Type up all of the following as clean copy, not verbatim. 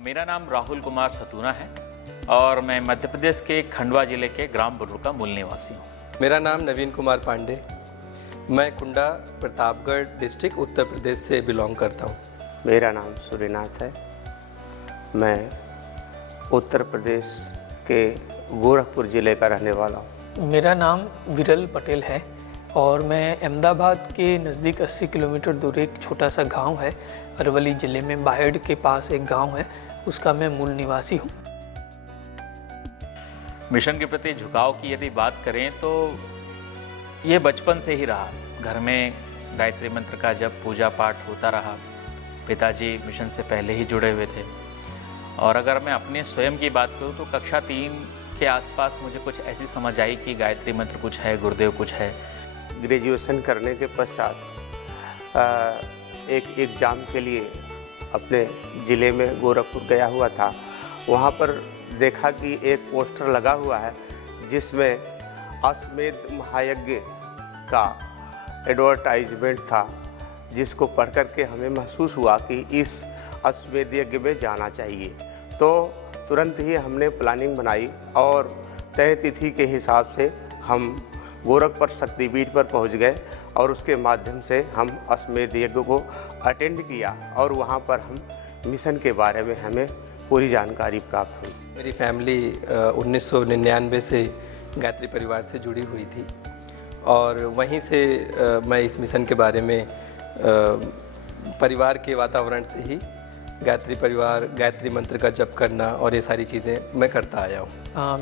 मेरा नाम राहुल कुमार सतूना है और मैं मध्य प्रदेश के खंडवा जिले के ग्राम बुर्र का मूल निवासी हूँ। मेरा नाम नवीन कुमार पांडे, मैं कुंडा प्रतापगढ़ डिस्ट्रिक्ट उत्तर प्रदेश से बिलोंग करता हूँ। मेरा नाम सूर्यनाथ है, मैं उत्तर प्रदेश के गोरखपुर ज़िले का रहने वाला हूँ। मेरा नाम विरल पटेल है और मैं अहमदाबाद के नज़दीक 80 किलोमीटर दूर एक छोटा सा गांव है, अरवली ज़िले में बाहेड़ के पास एक गांव है, उसका मैं मूल निवासी हूँ। मिशन के प्रति झुकाव की यदि बात करें तो ये बचपन से ही रहा। घर में गायत्री मंत्र का जब पूजा पाठ होता रहा। पिताजी मिशन से पहले ही जुड़े हुए थे और अगर मैं अपने स्वयं की बात करूं तो कक्षा 3 के आसपास मुझे कुछ ऐसी समझ आई कि गायत्री मंत्र कुछ है, गुरुदेव कुछ है। ग्रेजुएशन करने के पश्चात एक एग्ज़ाम के लिए अपने ज़िले में गोरखपुर गया हुआ था। वहाँ पर देखा कि एक पोस्टर लगा हुआ है जिसमें अश्वमेध महायज्ञ का एडवर्टाइजमेंट था, जिसको पढ़ कर के हमें महसूस हुआ कि इस अश्वमेध यज्ञ में जाना चाहिए। तो तुरंत ही हमने प्लानिंग बनाई और तय तिथि के हिसाब से हम गोरखपुर शक्तिपीठ पर पहुंच गए और उसके माध्यम से हम अश्वमेध यज्ञ को अटेंड किया और वहां पर हम मिशन के बारे में हमें पूरी जानकारी प्राप्त हुई। मेरी फैमिली 1999 से गायत्री परिवार से जुड़ी हुई थी और वहीं से मैं इस मिशन के बारे में परिवार के वातावरण से ही गायत्री मंत्र का जप करना और ये सारी चीज़ें मैं करता आया हूँ।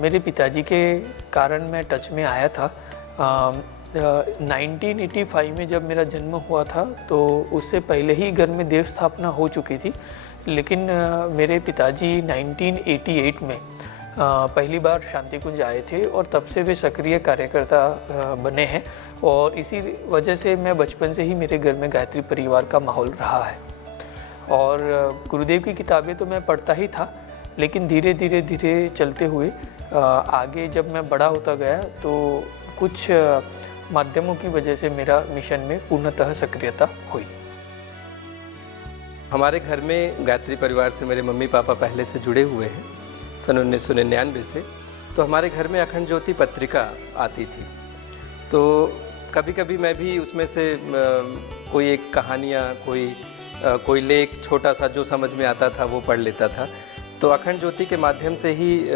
मेरे पिताजी के कारण मैं टच में आया था। 1985 में जब मेरा जन्म हुआ था तो उससे पहले ही घर में देव स्थापना हो चुकी थी, लेकिन मेरे पिताजी 1988 में पहली बार शांति कुंज आए थे और तब से वे सक्रिय कार्यकर्ता बने हैं और इसी वजह से मैं बचपन से ही मेरे घर में गायत्री परिवार का माहौल रहा है। और गुरुदेव की किताबें तो मैं पढ़ता ही था, लेकिन धीरे धीरे चलते हुए आगे जब मैं बड़ा होता गया तो कुछ माध्यमों की वजह से मेरा मिशन में पूर्णतः सक्रियता हुई। हमारे घर में गायत्री परिवार से मेरे मम्मी पापा पहले से जुड़े हुए हैं सन 1999 से। तो हमारे घर में अखंड ज्योति पत्रिका आती थी, तो कभी कभी मैं भी उसमें से कोई एक कहानियाँ, कोई लेख छोटा सा जो समझ में आता था वो पढ़ लेता था। तो अखंड ज्योति के माध्यम से ही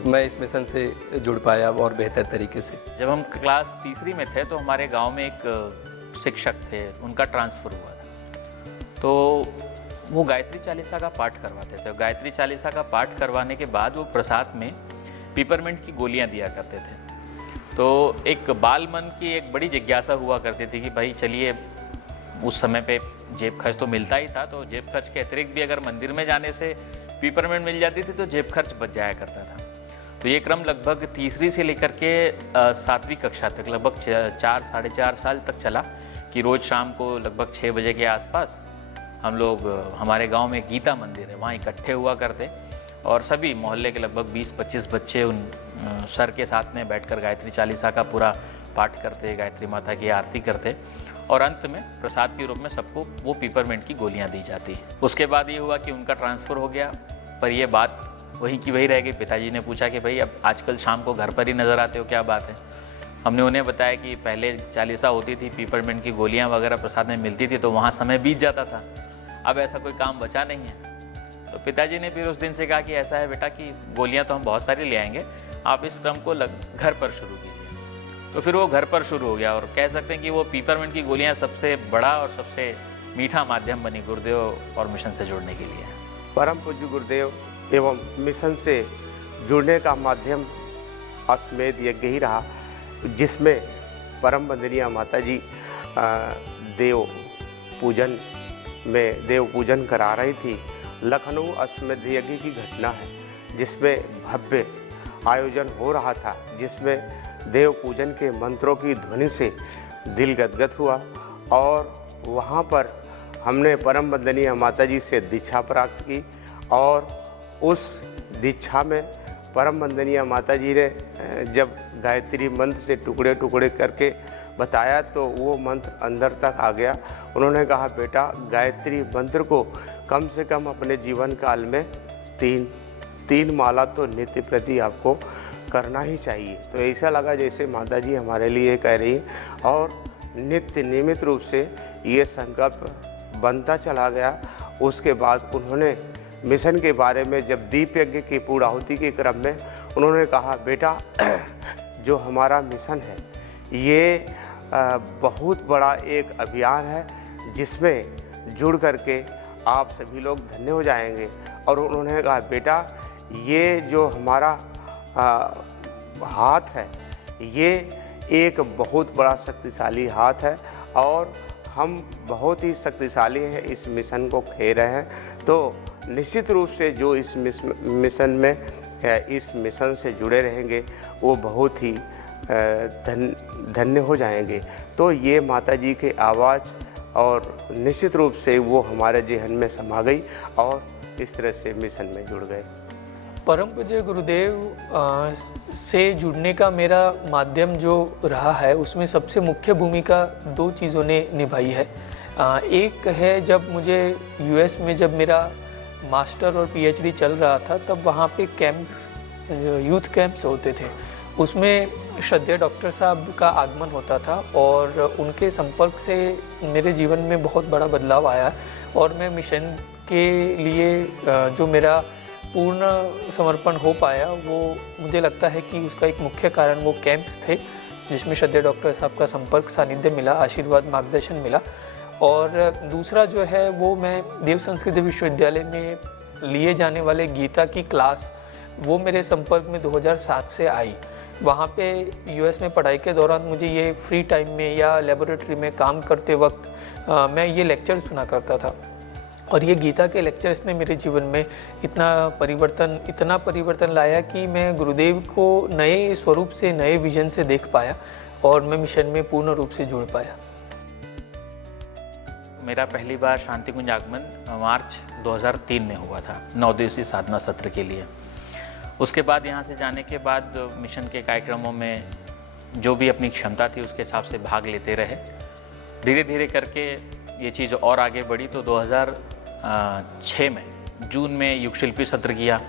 मैं इस मिशन से जुड़ पाया और बेहतर तरीके से। जब हम क्लास तीसरी में थे तो हमारे गांव में एक शिक्षक थे, उनका ट्रांसफ़र हुआ था। तो वो गायत्री चालीसा का पाठ करवाते थे। गायत्री चालीसा का पाठ करवाने के बाद वो प्रसाद में पिपरमिंट की गोलियां दिया करते थे। तो एक बाल मन की एक बड़ी जिज्ञासा हुआ करती थी कि भाई चलिए, उस समय पे जेब खर्च तो मिलता ही था, तो जेब खर्च के अतिरिक्त भी अगर मंदिर में जाने से पिपरमिंट मिल जाती थी तो जेब खर्च बच जाया करता था। तो ये क्रम लगभग तीसरी से लेकर के 7वीं कक्षा तक लगभग 4 साढ़े 4 साल तक चला कि रोज़ शाम को लगभग 6 बजे के आसपास हम लोग, हमारे गांव में गीता मंदिर है, वहाँ इकट्ठे हुआ करते और सभी मोहल्ले के लगभग 20-25 बच्चे उन सर के साथ में बैठकर गायत्री चालीसा का पूरा पाठ करते, गायत्री माता की आरती करते और अंत में प्रसाद के रूप में सबको वो पिपरमिंट की गोलियां दी जाती। उसके बाद ये हुआ कि उनका ट्रांसफ़र हो गया, पर ये बात वहीं की वही रह गई। पिताजी ने पूछा कि भाई अब आजकल शाम को घर पर ही नज़र आते हो, क्या बात है? हमने उन्हें बताया कि पहले चालीसा होती थी, पिपरमिंट की गोलियां वगैरह प्रसाद में मिलती थी, तो वहाँ समय बीत जाता था, अब ऐसा कोई काम बचा नहीं है। तो पिताजी ने फिर उस दिन से कहा कि ऐसा है बेटा कि गोलियां तो हम बहुत सारी ले आएंगे, आप इस क्रम को घर पर शुरू कीजिए। तो फिर वो घर पर शुरू हो गया और कह सकते हैं कि वो पिपरमिंट की गोलियां सबसे बड़ा और सबसे मीठा माध्यम बनी गुरुदेव और मिशन से जुड़ने के लिए। परम पूज्य गुरुदेव एवं मिशन से जुड़ने का माध्यम अश्वमेध यज्ञ ही रहा, जिसमें परम वंदनीय माता जी देव पूजन करा रही थी। लखनऊ अश्वमेध यज्ञ की घटना है जिसमें भव्य आयोजन हो रहा था, जिसमें देव पूजन के मंत्रों की ध्वनि से दिल गदगद हुआ और वहाँ पर हमने परम वंदनीय माता जी से दीक्षा प्राप्त की और उस दीक्षा में परम वंदनीय माता जी ने जब गायत्री मंत्र से टुकड़े टुकड़े करके बताया तो वो मंत्र अंदर तक आ गया। उन्होंने कहा बेटा गायत्री मंत्र को कम से कम अपने जीवन काल में तीन माला तो नित्य प्रति आपको करना ही चाहिए। तो ऐसा लगा जैसे माता जी हमारे लिए कह रही हैं और नित्य नियमित रूप से ये संकल्प बनता चला गया। उसके बाद उन्होंने मिशन के बारे में जब दीप यज्ञ की पूर्णाहुति के क्रम में उन्होंने कहा बेटा जो हमारा मिशन है ये बहुत बड़ा एक अभियान है जिसमें जुड़ करके आप सभी लोग धन्य हो जाएंगे। और उन्होंने कहा बेटा ये जो हमारा हाथ है ये एक बहुत बड़ा शक्तिशाली हाथ है और हम बहुत ही शक्तिशाली हैं, इस मिशन को खे रहे हैं। तो निश्चित रूप से जो इस मिशन में इस मिशन से जुड़े रहेंगे वो बहुत ही धन्य हो जाएंगे। तो ये माता जी के आवाज़ और निश्चित रूप से वो हमारे जेहन में समा गई और इस तरह से मिशन में जुड़ गए। परम पूज्य गुरुदेव से जुड़ने का मेरा माध्यम जो रहा है उसमें सबसे मुख्य भूमिका दो चीज़ों ने निभाई है। एक है जब मुझे यूएस में जब मेरा मास्टर और पीएचडी चल रहा था तब वहाँ पे कैंप्स यूथ कैंप्स होते थे, उसमें श्रद्धेय डॉक्टर साहब का आगमन होता था और उनके संपर्क से मेरे जीवन में बहुत बड़ा बदलाव आया और मैं मिशन के लिए जो मेरा पूर्ण समर्पण हो पाया वो मुझे लगता है कि उसका एक मुख्य कारण वो कैंप्स थे जिसमें श्रद्धेय डॉक्टर साहब का संपर्क सानिध्य मिला, आशीर्वाद मार्गदर्शन मिला। और दूसरा जो है वो मैं देव संस्कृत विश्वविद्यालय में लिए जाने वाले गीता की क्लास वो मेरे संपर्क में 2007 से आई। वहाँ पे यूएस में पढ़ाई के दौरान मुझे ये फ्री टाइम में या लेबोरेटरी में काम करते वक्त मैं ये लेक्चर सुना करता था और ये गीता के लेक्चर्स ने मेरे जीवन में इतना परिवर्तन लाया कि मैं गुरुदेव को नए स्वरूप से, नए विजन से देख पाया और मैं मिशन में पूर्ण रूप से जुड़ पाया। मेरा पहली बार शांति कुंज आगमन मार्च 2003 में हुआ था 9 दिवसीय साधना सत्र के लिए। उसके बाद यहाँ से जाने के बाद मिशन के कार्यक्रमों में जो भी अपनी क्षमता थी उसके हिसाब से भाग लेते रहे। धीरे धीरे करके ये चीज़ और आगे बढ़ी तो 2006 में जून में युग शिल्पी सत्र किया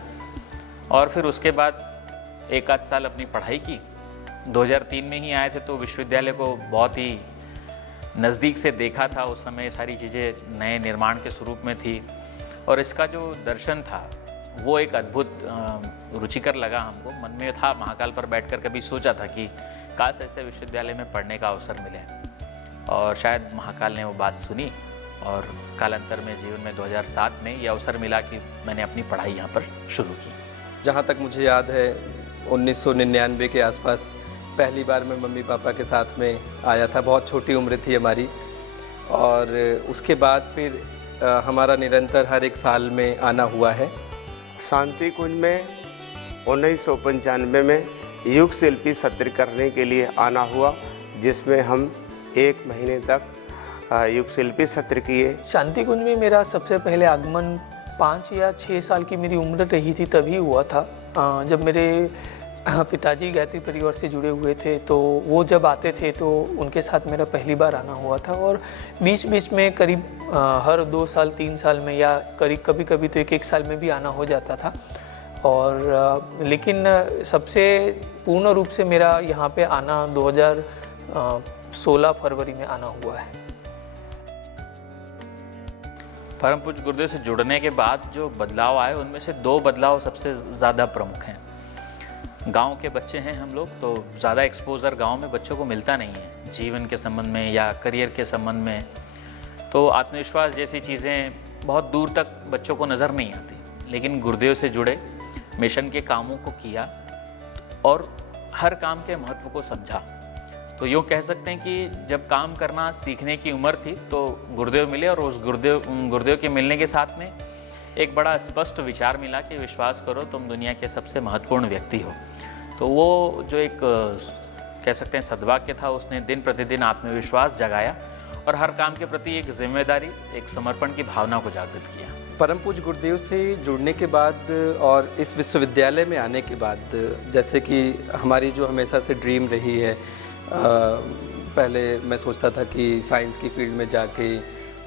और फिर उसके बाद एक आध साल अपनी पढ़ाई की। 2003 में ही आए थे तो विश्वविद्यालय को बहुत ही नज़दीक से देखा था। उस समय सारी चीज़ें नए निर्माण के स्वरूप में थी और इसका जो दर्शन था वो एक अद्भुत रुचिकर लगा हमको। मन में था, महाकाल पर बैठकर कभी सोचा था कि काश ऐसे विश्वविद्यालय में पढ़ने का अवसर मिले और शायद महाकाल ने वो बात सुनी और कालांतर में जीवन में 2007 में ये अवसर मिला कि मैंने अपनी पढ़ाई यहाँ पर शुरू की। जहाँ तक मुझे याद है 1999 के आसपास पहली बार मैं मम्मी पापा के साथ में आया था। बहुत छोटी उम्र थी हमारी और उसके बाद फिर हमारा निरंतर हर एक साल में आना हुआ है। शांति कुंज में 1995 में युग शिल्पी सत्र करने के लिए आना हुआ जिसमें हम 1 महीने तक युग शिल्पी सत्र किए। शांति कुंज में मेरा सबसे पहले आगमन 5 या 6 साल की मेरी उम्र रही थी तभी हुआ था। जब मेरे पिताजी गायत्री परिवार से जुड़े हुए थे तो वो जब आते थे तो उनके साथ मेरा पहली बार आना हुआ था और बीच बीच में करीब हर 2 साल 3 साल में या करीब कभी कभी तो 1 साल में भी आना हो जाता था। और लेकिन सबसे पूर्ण रूप से मेरा यहाँ पे आना 2016 फरवरी में आना हुआ है। परम पूज्य गुरुदेव से जुड़ने के बाद जो बदलाव आए उनमें से 2 बदलाव सबसे ज़्यादा प्रमुख हैं। गांव के बच्चे हैं हम लोग तो ज़्यादा एक्सपोजर गांव में बच्चों को मिलता नहीं है जीवन के संबंध में या करियर के संबंध में। तो आत्मविश्वास जैसी चीज़ें बहुत दूर तक बच्चों को नज़र नहीं आती। लेकिन गुरुदेव से जुड़े, मिशन के कामों को किया और हर काम के महत्व को समझा। तो यूँ कह सकते हैं कि जब काम करना सीखने की उम्र थी तो गुरुदेव मिले और उस गुरुदेव के मिलने के साथ में एक बड़ा स्पष्ट विचार मिला कि विश्वास करो तुम दुनिया के सबसे महत्वपूर्ण व्यक्ति हो। तो वो जो एक कह सकते हैं सद्वाक्य था उसने दिन प्रतिदिन आत्मविश्वास जगाया और हर काम के प्रति एक जिम्मेदारी, एक समर्पण की भावना को जागृत किया। परम पूज्य गुरुदेव से जुड़ने के बाद और इस विश्वविद्यालय में आने के बाद जैसे कि हमारी जो हमेशा से ड्रीम रही है पहले मैं सोचता था कि साइंस की फील्ड में जाके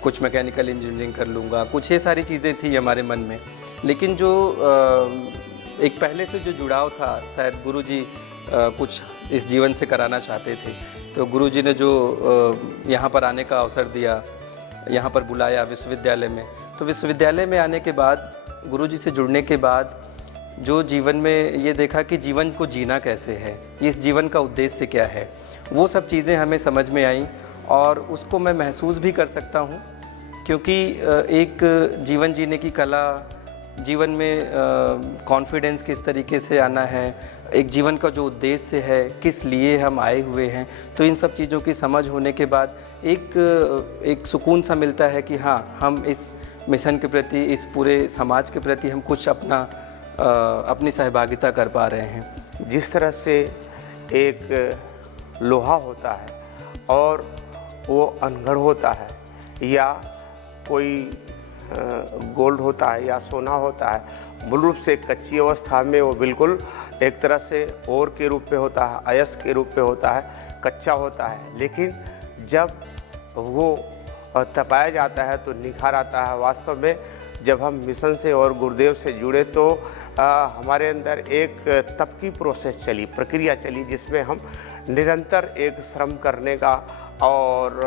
कुछ मैकेनिकल इंजीनियरिंग कर लूँगा, कुछ ये सारी चीज़ें थी हमारे मन में। लेकिन जो एक पहले से जो जुड़ाव था, शायद गुरुजी कुछ इस जीवन से कराना चाहते थे। तो गुरुजी ने जो यहाँ पर आने का अवसर दिया, यहाँ पर बुलाया विश्वविद्यालय में, तो विश्वविद्यालय में आने के बाद, गुरुजी से जुड़ने के बाद जो जीवन में ये देखा कि जीवन को जीना कैसे है, इस जीवन का उद्देश्य क्या है, वो सब चीज़ें हमें समझ में आईं और उसको मैं महसूस भी कर सकता हूँ। क्योंकि एक जीवन जीने की कला, जीवन में कॉन्फिडेंस किस तरीके से आना है, एक जीवन का जो उद्देश्य है, किस लिए हम आए हुए हैं, तो इन सब चीज़ों की समझ होने के बाद एक सुकून सा मिलता है कि हाँ, हम इस मिशन के प्रति, इस पूरे समाज के प्रति हम कुछ अपनी सहभागिता कर पा रहे हैं। जिस तरह से एक लोहा होता है और वो अनगढ़ होता है, या कोई गोल्ड होता है या सोना होता है, मूल रूप से कच्ची अवस्था में वो बिल्कुल एक तरह से ओर के रूप में होता है, अयस्क के रूप में होता है, कच्चा होता है। लेकिन जब वो तपाया जाता है तो निखार आता है। वास्तव में जब हम मिशन से और गुरुदेव से जुड़े तो हमारे अंदर एक तप की प्रोसेस चली, प्रक्रिया चली, जिसमें हम निरंतर एक श्रम करने का और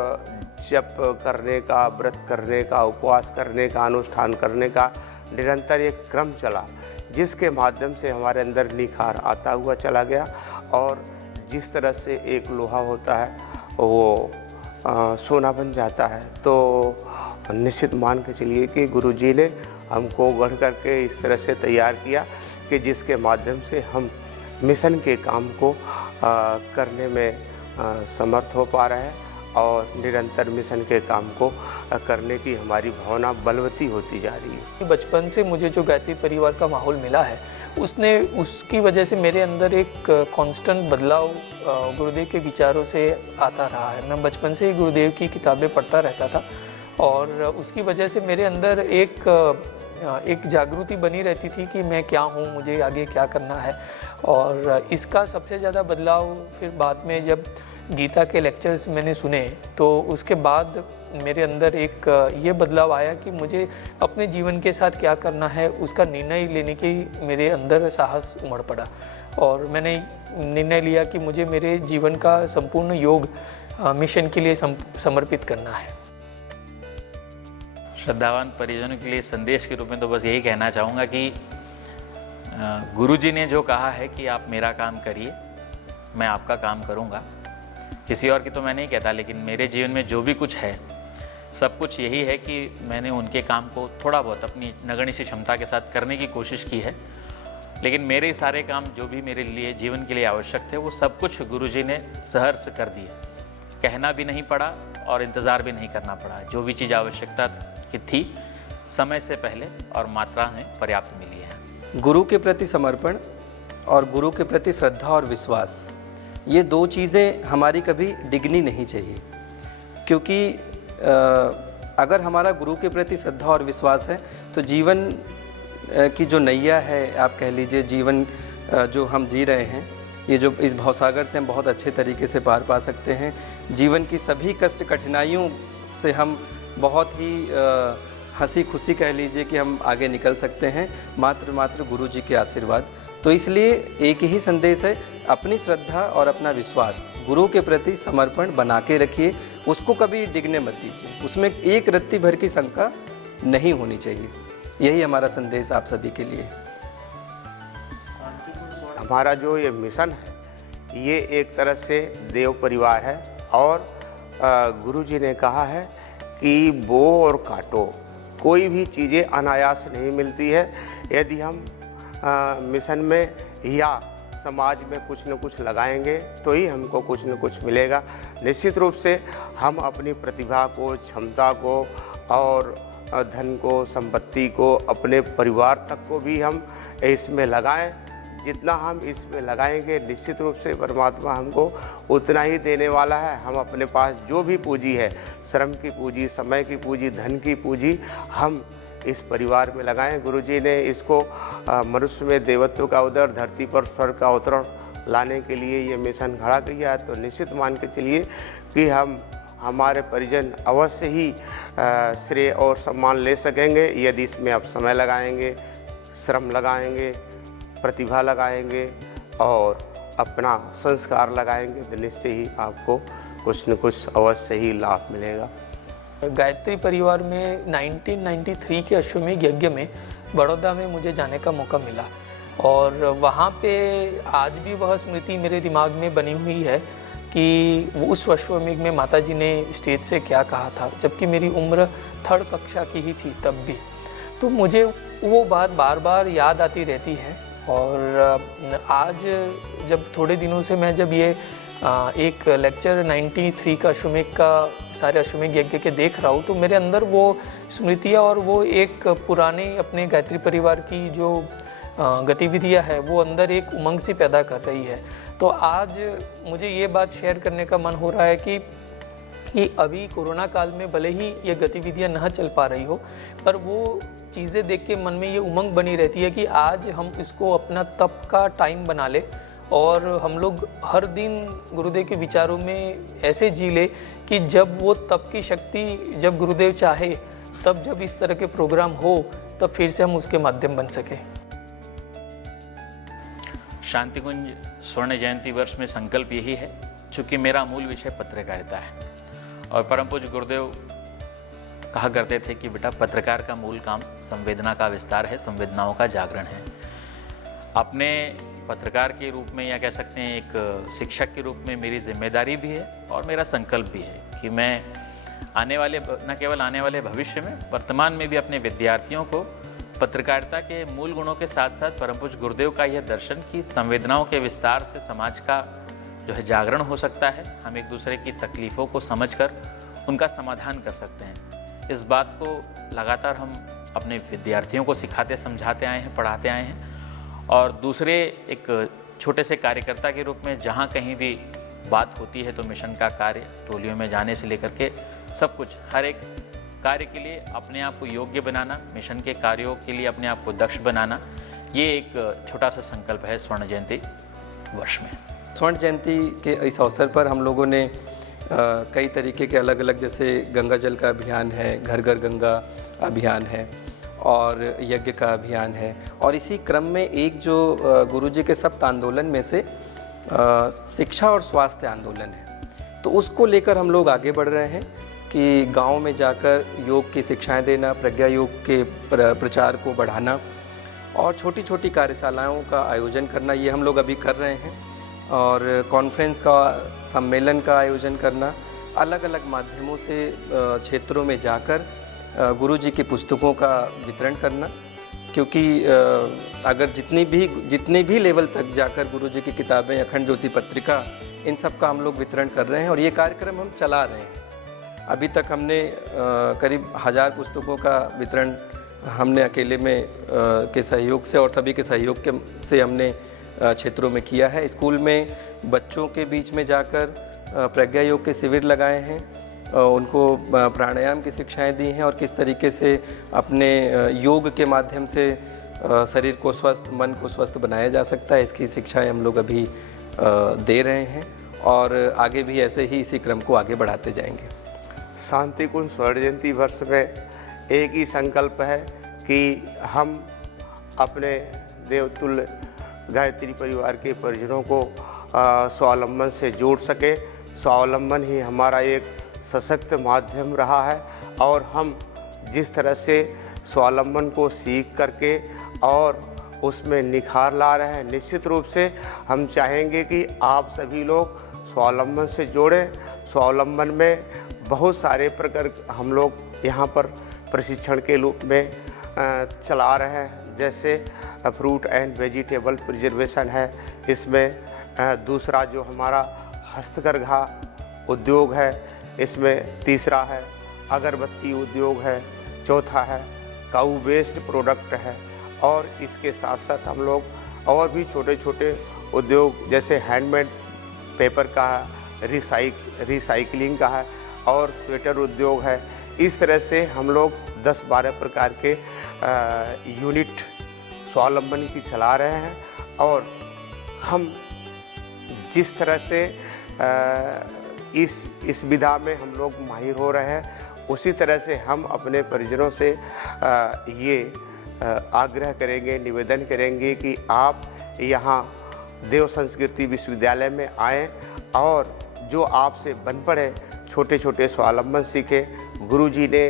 जप करने का, व्रत करने का, उपवास करने का, अनुष्ठान करने का निरंतर एक क्रम चला, जिसके माध्यम से हमारे अंदर निखार आता हुआ चला गया। और जिस तरह से एक लोहा होता है वो सोना बन जाता है, तो निश्चित मान के चलिए कि गुरुजी ने हमको गढ़ करके इस तरह से तैयार किया कि जिसके माध्यम से हम मिशन के काम को करने में समर्थ हो पा रहे हैं और निरंतर मिशन के काम को करने की हमारी भावना बलवती होती जा रही है। बचपन से मुझे जो गायत्री परिवार का माहौल मिला है, उसकी वजह से मेरे अंदर एक कांस्टेंट बदलाव गुरुदेव के विचारों से आता रहा है। मैं बचपन से ही गुरुदेव की किताबें पढ़ता रहता था और उसकी वजह से मेरे अंदर एक जागृति बनी रहती थी कि मैं क्या हूँ, मुझे आगे क्या करना है। और इसका सबसे ज़्यादा बदलाव फिर बाद में जब गीता के लेक्चर्स मैंने सुने तो उसके बाद मेरे अंदर एक ये बदलाव आया कि मुझे अपने जीवन के साथ क्या करना है, उसका निर्णय लेने की मेरे अंदर साहस उमड़ पड़ा और मैंने निर्णय लिया कि मुझे मेरे जीवन का संपूर्ण योग मिशन के लिए समर्पित करना है। श्रद्धावान परिजनों के लिए संदेश के रूप में तो बस यही कहना चाहूँगा कि गुरुजी ने जो कहा है कि आप मेरा काम करिए, मैं आपका काम करूँगा, किसी और की तो मैं नहीं कहता, लेकिन मेरे जीवन में जो भी कुछ है सब कुछ यही है कि मैंने उनके काम को थोड़ा बहुत अपनी नगण्य सी क्षमता के साथ करने की कोशिश की है। लेकिन मेरे सारे काम जो भी मेरे लिए जीवन के लिए आवश्यक थे वो सब कुछ गुरुजी ने सहर्ष कर दिए, कहना भी नहीं पड़ा और इंतज़ार भी नहीं करना पड़ा। जो भी चीज़ आवश्यकता की थी समय से पहले और मात्रा में पर्याप्त मिली है। गुरु के प्रति समर्पण और गुरु के प्रति श्रद्धा और विश्वास, ये दो चीज़ें हमारी कभी डिगनी नहीं चाहिए। क्योंकि अगर हमारा गुरु के प्रति श्रद्धा और विश्वास है तो जीवन की जो नैया है, आप कह लीजिए जीवन जो हम जी रहे हैं, ये जो इस भवसागर से हम बहुत अच्छे तरीके से पार पा सकते हैं। जीवन की सभी कष्ट कठिनाइयों से हम बहुत ही हंसी खुशी कह लीजिए कि हम आगे निकल सकते हैं, मात्र गुरु जी के आशीर्वाद। तो इसलिए एक ही संदेश है, अपनी श्रद्धा और अपना विश्वास गुरु के प्रति समर्पण बना के रखिए, उसको कभी डिगने मत दीजिए, उसमें एक रत्ती भर की शंका नहीं होनी चाहिए। यही हमारा संदेश आप सभी के लिए। हमारा जो ये मिशन है ये एक तरह से देव परिवार है और गुरुजी ने कहा है कि बो और काटो, कोई भी चीज़ें अनायास नहीं मिलती है। यदि हम मिशन में या समाज में कुछ न कुछ लगाएंगे तो ही हमको कुछ न कुछ मिलेगा। निश्चित रूप से हम अपनी प्रतिभा को, क्षमता को और धन को, संपत्ति को, अपने परिवार तक को भी हम इसमें लगाएं। जितना हम इसमें लगाएंगे निश्चित रूप से परमात्मा हमको उतना ही देने वाला है। हम अपने पास जो भी पूंजी है, श्रम की पूंजी, समय की पूंजी, धन की पूंजी, हम इस परिवार में लगाएं। गुरुजी ने इसको मनुष्य में देवत्व का उदय, धरती पर स्वर्ग का अवतरण लाने के लिए ये मिशन खड़ा किया है, तो निश्चित मान के चलिए कि हमारे परिजन अवश्य ही श्रेय और सम्मान ले सकेंगे यदि इसमें आप समय लगाएंगे, श्रम लगाएंगे, प्रतिभा लगाएंगे और अपना संस्कार लगाएंगे, तो निश्चय ही आपको कुछ न कुछ अवश्य ही लाभ मिलेगा। गायत्री परिवार में 1993 के अश्वमेध यज्ञ में बड़ौदा में मुझे जाने का मौका मिला और वहाँ पे आज भी वह स्मृति मेरे दिमाग में बनी हुई है कि वो उस अश्वमेध में माताजी ने स्टेज से क्या कहा था, जबकि मेरी उम्र 3rd कक्षा की ही थी तब भी। तो मुझे वो बात बार बार याद आती रहती है और आज जब थोड़े दिनों से मैं जब ये एक लेक्चर 93 का अश्वमेध का सारे अश्वमेध यज्ञ के देख रहा हूँ तो मेरे अंदर वो स्मृतियाँ और वो एक पुराने अपने गायत्री परिवार की जो गतिविधियाँ है वो अंदर एक उमंग सी पैदा कर रही है। तो आज मुझे ये बात शेयर करने का मन हो रहा है कि अभी कोरोना काल में भले ही ये गतिविधियाँ न चल पा रही हो, पर वो चीज़ें देख के मन में ये उमंग बनी रहती है कि आज हम इसको अपना तप का टाइम बना ले और हम लोग हर दिन गुरुदेव के विचारों में ऐसे जी ले कि जब वो तप की शक्ति, जब गुरुदेव चाहे तब जब इस तरह के प्रोग्राम हो तब फिर से हम उसके माध्यम बन सकें। शांतिकुंज स्वर्ण जयंती वर्ष में संकल्प यही है, चूँकि मेरा मूल विषय पत्रकारिता है और परम पूज्य गुरुदेव कहा करते थे कि बेटा पत्रकार का मूल काम संवेदना का विस्तार है, संवेदनाओं का जागरण है। अपने पत्रकार के रूप में या कह सकते हैं एक शिक्षक के रूप में मेरी जिम्मेदारी भी है और मेरा संकल्प भी है कि मैं आने वाले न केवल आने वाले भविष्य में, वर्तमान में भी अपने विद्यार्थियों को पत्रकारिता के मूल गुणों के साथ साथ परम पूज्य गुरुदेव का यह दर्शन कि संवेदनाओं के विस्तार से समाज का जो है जागरण हो सकता है, हम एक दूसरे की तकलीफ़ों को समझकर उनका समाधान कर सकते हैं। इस बात को लगातार हम अपने विद्यार्थियों को सिखाते समझाते आए हैं, पढ़ाते आए हैं और दूसरे एक छोटे से कार्यकर्ता के रूप में जहाँ कहीं भी बात होती है तो मिशन का कार्य, टोलियों में जाने से लेकर के सब कुछ, हर एक कार्य के लिए अपने आप को योग्य बनाना, मिशन के कार्यों के लिए अपने आप को दक्ष बनाना, ये एक छोटा सा संकल्प है स्वर्ण जयंती वर्ष में। स्वर्ण जयंती के इस अवसर पर हम लोगों ने कई तरीके के अलग अलग, जैसे गंगा जल का अभियान है, घर घर गंगा अभियान है और यज्ञ का अभियान है और इसी क्रम में एक जो गुरुजी के सप्त आंदोलन में से शिक्षा और स्वास्थ्य आंदोलन है, तो उसको लेकर हम लोग आगे बढ़ रहे हैं कि गांव में जाकर योग की शिक्षाएं देना, प्रज्ञा योग के प्रचार को बढ़ाना और छोटी छोटी कार्यशालाओं का आयोजन करना, ये हम लोग अभी कर रहे हैं और कॉन्फ्रेंस का, सम्मेलन का आयोजन करना, अलग अलग माध्यमों से क्षेत्रों में जाकर गुरुजी की पुस्तकों का वितरण करना, क्योंकि अगर जितने भी लेवल तक जाकर गुरुजी की किताबें, अखंड ज्योति पत्रिका, इन सब का हम लोग वितरण कर रहे हैं और ये कार्यक्रम हम चला रहे हैं। अभी तक हमने करीब 1000 पुस्तकों का वितरण हमने अकेले में के सहयोग से और सभी के सहयोग से हमने क्षेत्रों में किया है। स्कूल में बच्चों के बीच में जाकर प्रज्ञा योग के शिविर लगाए हैं, उनको प्राणायाम की शिक्षाएं दी हैं और किस तरीके से अपने योग के माध्यम से शरीर को स्वस्थ, मन को स्वस्थ बनाया जा सकता है, इसकी शिक्षाएं हम लोग अभी दे रहे हैं और आगे भी ऐसे ही इसी क्रम को आगे बढ़ाते जाएंगे। शांतिकुंज स्वर्ण जयंती वर्ष में एक ही संकल्प है कि हम अपने देवतुल्य गायत्री परिवार के परिजनों को स्वावलंबन से जोड़ सके। स्वावलंबन ही हमारा एक सशक्त माध्यम रहा है और हम जिस तरह से स्वावलंबन को सीख करके और उसमें निखार ला रहे हैं, निश्चित रूप से हम चाहेंगे कि आप सभी लोग स्वावलंबन से जोड़ें। स्वावलंबन में बहुत सारे प्रकार हम लोग यहाँ पर प्रशिक्षण के रूप में चला रहे हैं, जैसे फ्रूट एंड वेजिटेबल प्रिजर्वेशन है, इसमें दूसरा जो हमारा हस्तकरघा उद्योग है, इसमें तीसरा है अगरबत्ती उद्योग है, चौथा है काऊ वेस्ट प्रोडक्ट है और इसके साथ साथ हम लोग और भी छोटे छोटे उद्योग जैसे हैंडमेड पेपर का है, रिसाइकलिंग का है और स्वेटर उद्योग है। इस तरह से हम लोग 10-12 प्रकार के यूनिट स्वावलंबन की चला रहे हैं और हम जिस तरह से इस विधा में हम लोग माहिर हो रहे हैं, उसी तरह से हम अपने परिजनों से ये आग्रह करेंगे, निवेदन करेंगे कि आप यहाँ देव संस्कृति विश्वविद्यालय में आएँ और जो आपसे बन पड़े छोटे छोटे स्वावलंबन सीखे। गुरुजी ने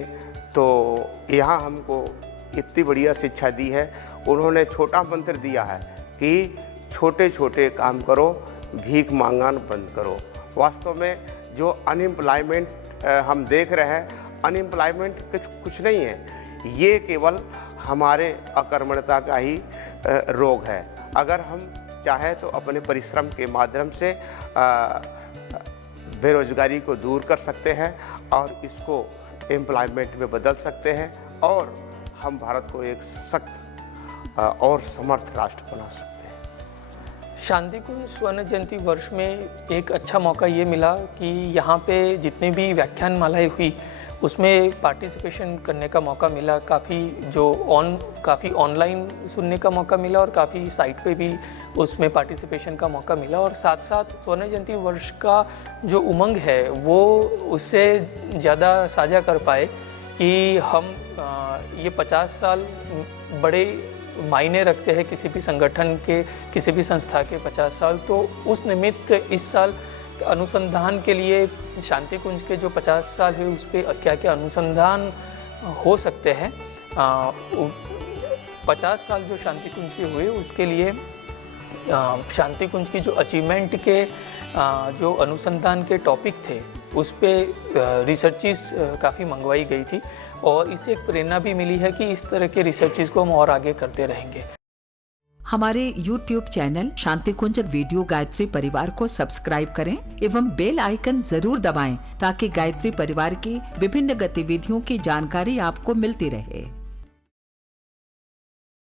तो यहाँ हमको इतनी बढ़िया शिक्षा दी है, उन्होंने छोटा मंत्र दिया है कि छोटे छोटे काम करो, भीख मांगना बंद करो। वास्तव में जो अनएम्प्लॉयमेंट हम देख रहे हैं, अनएम्प्लॉयमेंट कुछ नहीं है, ये केवल हमारे अकर्मण्यता का ही रोग है। अगर हम चाहें तो अपने परिश्रम के माध्यम से बेरोजगारी को दूर कर सकते हैं और इसको एम्प्लॉयमेंट में बदल सकते हैं और हम भारत को एक सख्त और समर्थ राष्ट्र बना सकते हैं। शांति कुंज स्वर्ण जयंती वर्ष में एक अच्छा मौका ये मिला कि यहाँ पे जितने भी व्याख्यानमालाएं हुई उसमें पार्टिसिपेशन करने का मौका मिला। काफ़ी ऑनलाइन सुनने का मौका मिला और काफ़ी साइट पे भी उसमें पार्टिसिपेशन का मौका मिला। और साथ साथ स्वर्ण जयंती वर्ष का जो उमंग है वो उससे ज़्यादा साझा कर पाए कि हम ये 50 साल बड़े मायने रखते हैं किसी भी संगठन के, किसी भी संस्था के 50 साल। तो उस निमित्त इस साल अनुसंधान के लिए शांति कुंज के जो 50 साल है उस पर क्या क्या अनुसंधान हो सकते हैं। 50 साल जो शांति कुंज के हुए उसके लिए शांति कुंज की जो अचीवमेंट के जो अनुसंधान के टॉपिक थे उस पर रिसर्चेस काफ़ी मंगवाई गई थी और इससे एक प्रेरणा भी मिली है कि इस तरह के रिसर्चेस को हम और आगे करते रहेंगे। हमारे YouTube चैनल शांति कुंज वीडियो गायत्री परिवार को सब्सक्राइब करें एवं बेल आइकन जरूर दबाएं ताकि गायत्री परिवार की विभिन्न गतिविधियों की जानकारी आपको मिलती रहे।